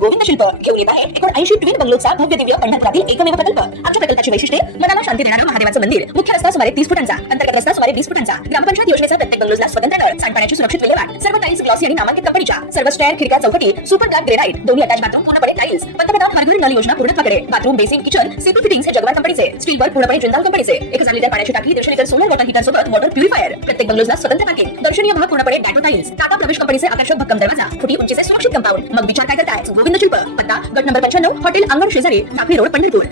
गोविंद शिल्प घेऊन येत आहे 80 ट्विन बंगलोचा भव्य दिव्य पंढरपुरातील एकमेव प्रकल्प। आमच्या प्रकल्पाची वैशिष्ट्ये मनाला शांती देणारं महादेवाचं मंदिर, मुख्य रस्ता सुमारे 30 फुटांचा, अंतर्गत रस्ता सुमारे 20 फुटांचा, ग्रामपंचायत योजनेचा प्रत्येक बंगलोजला स्वतंत्र नळ, सांडपाण्याची सुरक्षित विल्हेवाट, सर्व टाइल्स ग्लॉसी आणि नामांकित कंपनीच्या, सर्व स्टेअर, खिडक्या, चौकटी सुपर ग्लास ग्रेनाइट, दोन्ही अटॅच बाथरूम पूर्णपणे टाइल्स, पंतप्रधान हर घर नल योजना पूर्णत्वाकडे, bathroom, basin, kitchen, CP fittings हे जगवार कंपनीचे, स्टील वर्क पूर्णपणे जिंदाल कंपनीचे, 1000 लिटर पाण्याची टाकी, 150 लिटर सोलर वॉटर हीटर सोबत वॉटर प्युरिफायर, प्रत्येक बंगलोजला स्वतंत्र पार्किंग, दर्शनीय भाग पूर्णपणे डॅटो टाइल्स, टाटा प्रवेश कंपनीचे आकर्षक भक्कम दरवाजा, फुटी उंचीचे सुरक्षित कंपाऊंड। मग विचार काय करताय? गोविंद शिल्प, पत्ता गट नंबर 95, हॉटेल अंगण शेजारी, साखळी रोड, पंढरपूर।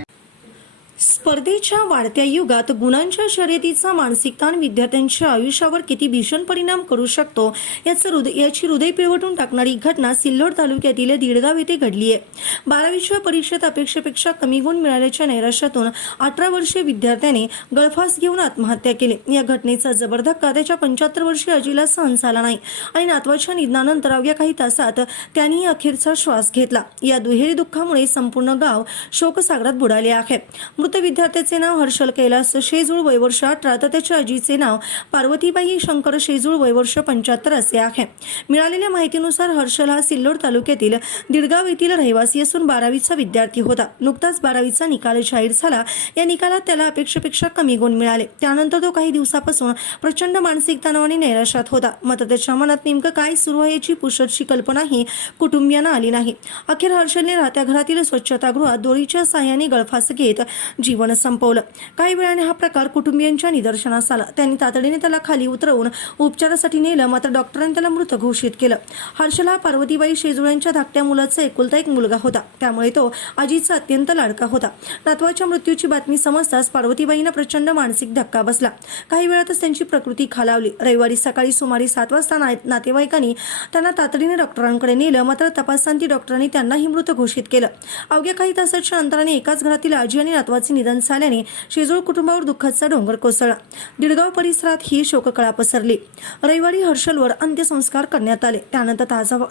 स्पर्धेच्या वाढत्या युगात गुणांच्या शर्यतीचा मानसिक ताण विद्यार्थ्यांच्या आयुष्यावर किती भीषण परिणाम करू शकतो याची हृदय पिळवटून टाकणारी घटना सिल्लोड तालुक्यातील दिडगाव येथे घडली आहे। 12वीच्या परीक्षेत अपेक्षेपेक्षा कमी गुण मिळाल्याच्या नैराश्यातून 18 वर्षीय विद्यार्थ्याने गळफास घेऊन आत्महत्या केली। या घटनेचा जबर धक्का त्याच्या 75 वर्षीय आजीला सहन झाला नाही आणि नातवाच्या निधनानंतर अवघ्या काही तासात त्यांनी अखेरचा श्वास घेतला। या दुहेरी दुःखामुळे संपूर्ण गाव शोकसागरात बुडाले आहे। मृत विद्यार्थ्याचे नाव हर्षल कैलास शेजूळ वय वर्ष 18 तर त्याच्या आजीचे नाव पार्वतीबाई शंकर शेजूळ वय वर्ष 75 असे आहे। मिळालेल्या माहितीनुसार हर्षल हा सिल्लोड तालुक्यातील दिडगाव येथील रहिवासी असून 12वीचा विद्यार्थी होता। नुकताच 12वीचा निकाल जाहीर झाला। या निकालात त्याला अपेक्षेपेक्षा कमी गुण मिळाले। त्यानंतर तो काही दिवसापासून प्रचंड मानसिक तणाव आणि नैराश्यात होता। मात्र त्याच्या मनात नेमकं काय सुरू आहे याची पुसटशी कल्पनाही कुटुंबियांना आली नाही। अखेर हर्षलने राहत्या घरातील स्वच्छतागृहात दोरीच्या साहाय्याने गळफास घेत जीवन संपवलं। काही वेळाने हा प्रकार कुटुंबियांच्या निदर्शनास आला। त्यांनी तातडीने त्याला खाली उतरवून उपचारासाठी नेलं, मात्र डॉक्टरांनी त्याला मृत घोषित केलं। हर्षल हा पार्वतीबाई शेजूळ यांच्या धाकट्या मुलाचा एकुलता एक मुलगा होता, त्यामुळे तो आजीचा अत्यंत लाडका होता। नातवाच्या मृत्यूची बातमी समजताच पार्वतीबाईंना प्रचंड मानसिक धक्का बसला। काही वेळातच त्यांची प्रकृती खालावली। रविवारी सकाळी सुमारे 7 वाजता नातेवाईकांनी त्यांना तातडीने डॉक्टरांकडे नेलं, मात्र तपासांती डॉक्टरांनी त्यांनाही मृत घोषित केलं। अवघ्या काही तासाच्या अंतराने एकाच घरातील आजी आणि नातवाचे निधन झाल्याने शेजूळ कुटुंबावर दुःखाचा डोंगर कोसळला। दिडगाव परिसरात ही शोककळा पसरली। रविवारी हर्षलवर अंत्यसंस्कार करण्यात आले। त्यानंतर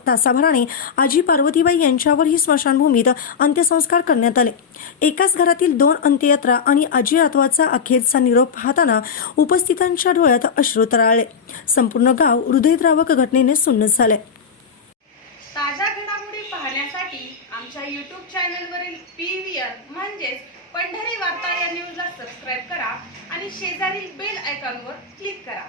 तासाभराने आजी पार्वतीबाई यांच्यावरही स्मशानभूमीत अंत्यसंस्कार करण्यात आले। एकाच घरातील 2 अंत्ययात्रा आणि आजी नातवाचा अखेरचा निरोप पाहताना उपस्थितांच्या डोळ्यात अश्रू तरळले। संपूर्ण गाव हृदयद्रावक घटनेने सुन्न झाले। ताज्या घडामोडी पाहण्यासाठी आमच्या YouTube चॅनलवरील PVR म्हणजेच पंढरी वार्ता या न्यूजला सबस्क्राइब करा आणि शेजारील बेल आयकॉनवर क्लिक करा।